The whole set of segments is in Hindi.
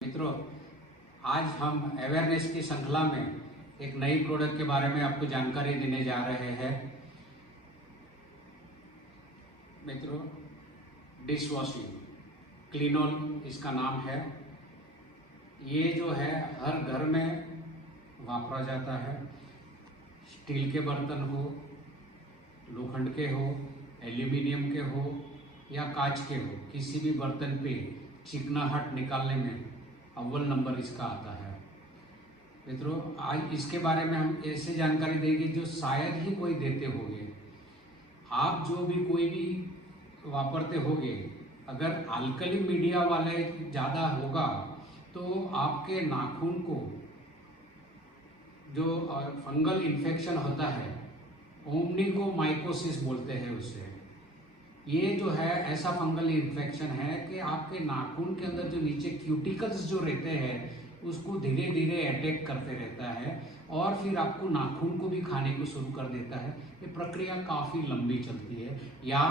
मित्रों, आज हम अवेयरनेस की श्रृंखला में एक नई प्रोडक्ट के बारे में आपको जानकारी देने जा रहे हैं। मित्रों, डिश वॉशिंग क्लीनॉल इसका नाम है। ये जो है हर घर में वापरा जाता है। स्टील के बर्तन हो, लोखंड के हो, एल्यूमिनियम के हो या कांच के हो, किसी भी बर्तन पे चिकनाहट निकालने में अव्वल नंबर इसका आता है। मित्रों, आज इसके बारे में हम ऐसे जानकारी देंगे जो शायद ही कोई देते होंगे। आप जो भी कोई भी वापरते होंगे, अगर अल्कली मीडिया वाले ज़्यादा होगा तो आपके नाखून को जो फंगल इन्फेक्शन होता है, ओमनिकोमाइकोसिस बोलते हैं उसे। ये जो है ऐसा फंगल इन्फेक्शन है कि आपके नाखून के अंदर जो नीचे क्यूटिकल्स जो रहते हैं उसको धीरे धीरे अटैक करते रहता है और फिर आपको नाखून को भी खाने को शुरू कर देता है। ये प्रक्रिया काफ़ी लंबी चलती है। या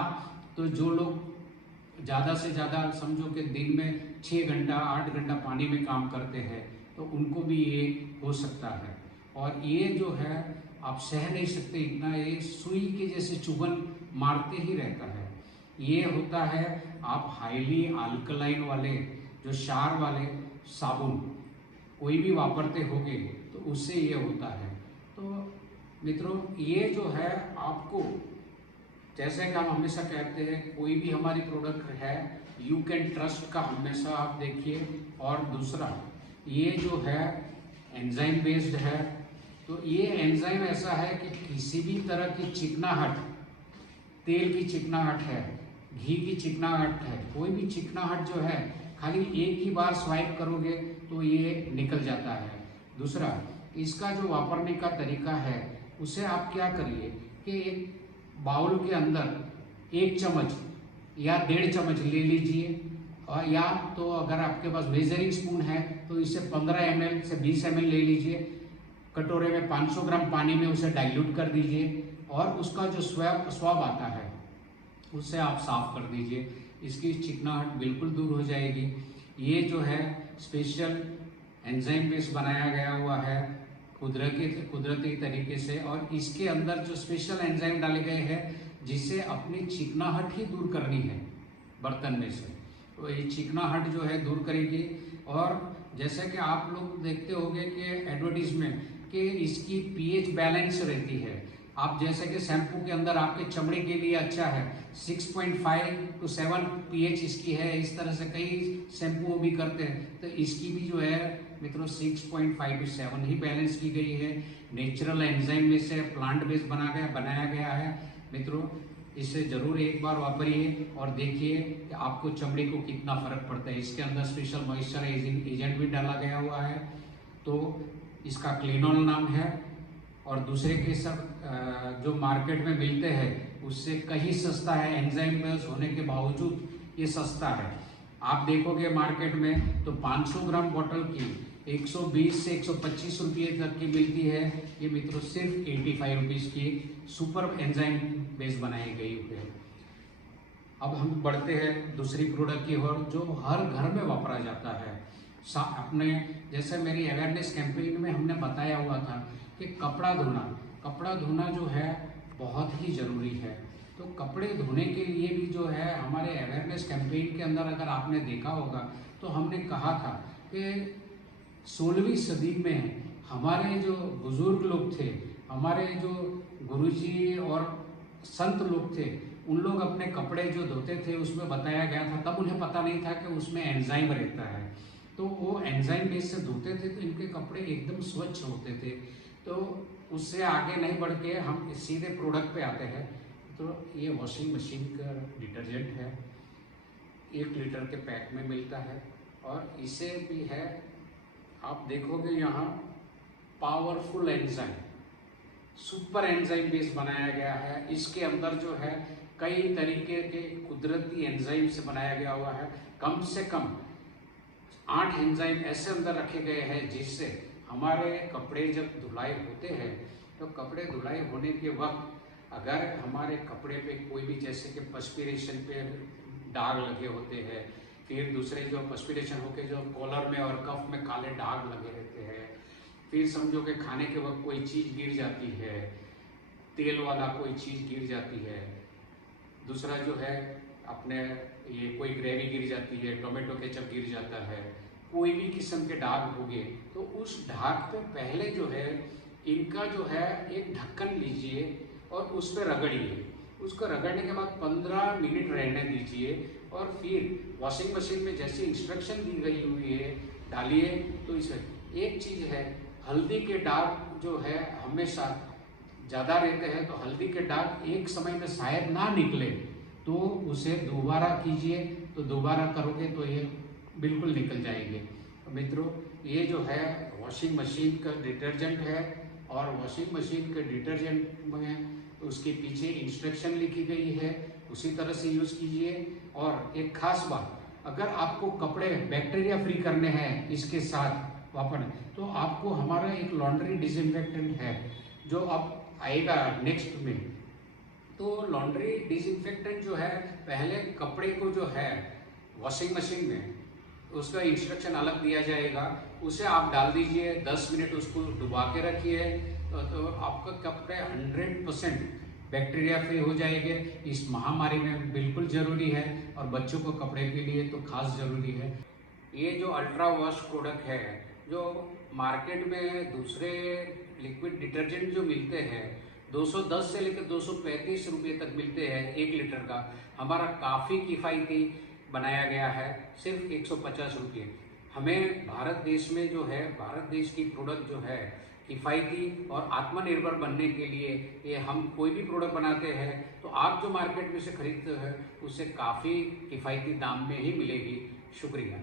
तो जो लोग ज़्यादा से ज़्यादा समझो कि दिन में 6 घंटा 8 घंटा पानी में काम करते हैं तो उनको भी ये हो सकता है। और ये जो है आप सह नहीं सकते इतना, ये सुई के जैसे चुभन मारते ही रहता है। ये होता है आप हाईली अल्कलाइन वाले जो क्षार वाले साबुन कोई भी वापरते होंगे तो उससे ये होता है। तो मित्रों, ये जो है आपको, जैसे कि हम हमेशा कहते हैं, कोई भी हमारी प्रोडक्ट है यू कैन ट्रस्ट का हमेशा आप देखिए। और दूसरा, ये जो है एंजाइम बेस्ड है। तो ये एंजाइम ऐसा है कि किसी भी तरह की चिकनाहट, तेल की चिकनाहट है, घी की चिकनाहट है, कोई भी चिकनाहट जो है खाली एक ही बार स्वाइप करोगे तो ये निकल जाता है। दूसरा, इसका जो वापरने का तरीका है उसे आप क्या करिए कि एक बाउल के अंदर 1 चम्मच या 1.5 चम्मच ले लीजिए। और या तो अगर आपके पास मेजरिंग स्पून है तो इससे 15 ml से 20 ml ले लीजिए। कटोरे में 500 ग्राम पानी में उसे डाइल्यूट कर दीजिए और उसका जो स्वाब आता है उससे आप साफ कर दीजिए। इसकी चिकनाहट बिल्कुल दूर हो जाएगी। ये जो है स्पेशल एंजाइम बेस बनाया गया हुआ है कुदरती तरीके से, और इसके अंदर जो स्पेशल एंजाइम डाले गए हैं जिसे अपनी चिकनाहट ही दूर करनी है बर्तन में से, तो ये चिकनाहट जो है दूर करेगी। और जैसे कि आप लोग देखते होंगे कि एडवर्टीजमेंट कि इसकी पीएच बैलेंस रहती है। आप जैसे कि शैम्पू के अंदर आपके चमड़े के लिए अच्छा है, 6.5 to 7 पीएच इसकी है। इस तरह से कई शैम्पू भी करते हैं, तो इसकी भी जो है मित्रों 6.5 to 7 ही बैलेंस की गई है। नेचुरल एंजाइम में से प्लांट बेस्ड बनाया गया है। मित्रों, इसे जरूर एक बार वापरिए और देखिए कि आपको चमड़ी को कितना फर्क पड़ता है। इसके अंदर स्पेशल मॉइस्चराइजिंग एजेंट भी डाला गया हुआ है। तो इसका क्लीनॉल नाम है और दूसरे के सब जो मार्केट में मिलते हैं उससे कहीं सस्ता है। एंजाइम बेस होने के बावजूद ये सस्ता है। आप देखोगे मार्केट में तो 500 ग्राम बोतल की 120 से 125 रुपये तक की मिलती है। ये मित्रों सिर्फ 85 रुपीज़ की सुपर एंजाइम बेस बनाई गई है। अब हम बढ़ते हैं दूसरी प्रोडक्ट की ओर जो हर घर में वापरा जाता है। अपने जैसे मेरी अवेयरनेस कैंपेन में हमने बताया हुआ था कि कपड़ा धोना जो है बहुत ही ज़रूरी है। तो कपड़े धोने के लिए भी जो है हमारे अवेयरनेस कैंपेन के अंदर अगर आपने देखा होगा तो हमने कहा था कि 16वीं सदी में हमारे जो बुजुर्ग लोग थे, हमारे जो गुरुजी और संत लोग थे, उन लोग अपने कपड़े जो धोते थे उसमें बताया गया था, तब उन्हें पता नहीं था कि उसमें एंजाइम रहता है। तो वो एंजाइम बेस से धोते थे तो इनके कपड़े एकदम स्वच्छ होते थे। तो उससे आगे नहीं बढ़ के हम सीधे प्रोडक्ट पे आते हैं। तो ये वॉशिंग मशीन का डिटर्जेंट है, 1 लीटर के पैक में मिलता है और इसे भी है, आप देखोगे यहाँ powerful enzyme, super enzyme base बनाया गया है। इसके अंदर जो है कई तरीके के कुदरती एंजाइम से बनाया गया हुआ है। कम से कम 8 एंजाइम ऐसे अंदर रखे गए हैं जिससे हमारे कपड़े जब धुलाई होते हैं तो कपड़े धुलाई होने के वक्त अगर हमारे कपड़े पे कोई भी जैसे कि पर्स्पिरेशन पे दाग लगे होते हैं, फिर दूसरे जो पर्सपिरेशन होके जो कॉलर में और कफ में काले दाग लगे रहते हैं। फिर समझो कि खाने के वक्त कोई चीज़ गिर जाती है, तेल वाला कोई चीज़ गिर जाती है। दूसरा जो है अपने ये कोई ग्रेवी गिर जाती है, टोमेटो केचप गिर जाता है, कोई भी किस्म के दाग हो गए तो उस दाग पे पहले जो है इनका जो है एक ढक्कन लीजिए और उस पर रगड़िए। उसको रगड़ने के बाद 15 मिनट रहने दीजिए और फिर वॉशिंग मशीन में जैसी इंस्ट्रक्शन दी गई हुई है डालिए। तो इसमें एक चीज़ है, हल्दी के दाग जो है हमेशा ज़्यादा रहते हैं, तो हल्दी के दाग एक समय में शायद ना निकले तो उसे दोबारा कीजिए, तो दोबारा करोगे तो ये बिल्कुल निकल जाएंगे। तो मित्रों, ये जो है वॉशिंग मशीन का डिटर्जेंट है और वॉशिंग मशीन के डिटर्जेंट में उसके पीछे इंस्ट्रक्शन लिखी गई है, उसी तरह से यूज़ कीजिए। और एक खास बात, अगर आपको कपड़े बैक्टीरिया फ्री करने हैं इसके साथ वापरने, तो आपको हमारा एक लॉन्ड्री डिसइंफेक्टेंट है जो अब आएगा नेक्स्ट में। तो लॉन्ड्री डिसइंफेक्टेंट जो है पहले कपड़े को जो है वॉशिंग मशीन में उसका इंस्ट्रक्शन अलग दिया जाएगा, उसे आप डाल दीजिए, 10 मिनट उसको डुबा के रखिए, तो आपका कपड़े 100% बैक्टीरिया फ्री हो जाएंगे। इस महामारी में बिल्कुल ज़रूरी है और बच्चों को कपड़े के लिए तो खास ज़रूरी है। ये जो अल्ट्रा वॉश प्रोडक्ट है, जो मार्केट में दूसरे लिक्विड डिटर्जेंट जो मिलते हैं 210 से लेकर 235 रुपये तक मिलते हैं 1 लीटर का, हमारा काफ़ी किफ़ायती बनाया गया है, सिर्फ 150 रुपये। हमें भारत देश में जो है, भारत देश की प्रोडक्ट जो है किफ़ायती और आत्मनिर्भर बनने के लिए ये हम कोई भी प्रोडक्ट बनाते हैं तो आप जो मार्केट में से खरीदते हैं उससे काफ़ी किफ़ायती दाम में ही मिलेगी। शुक्रिया।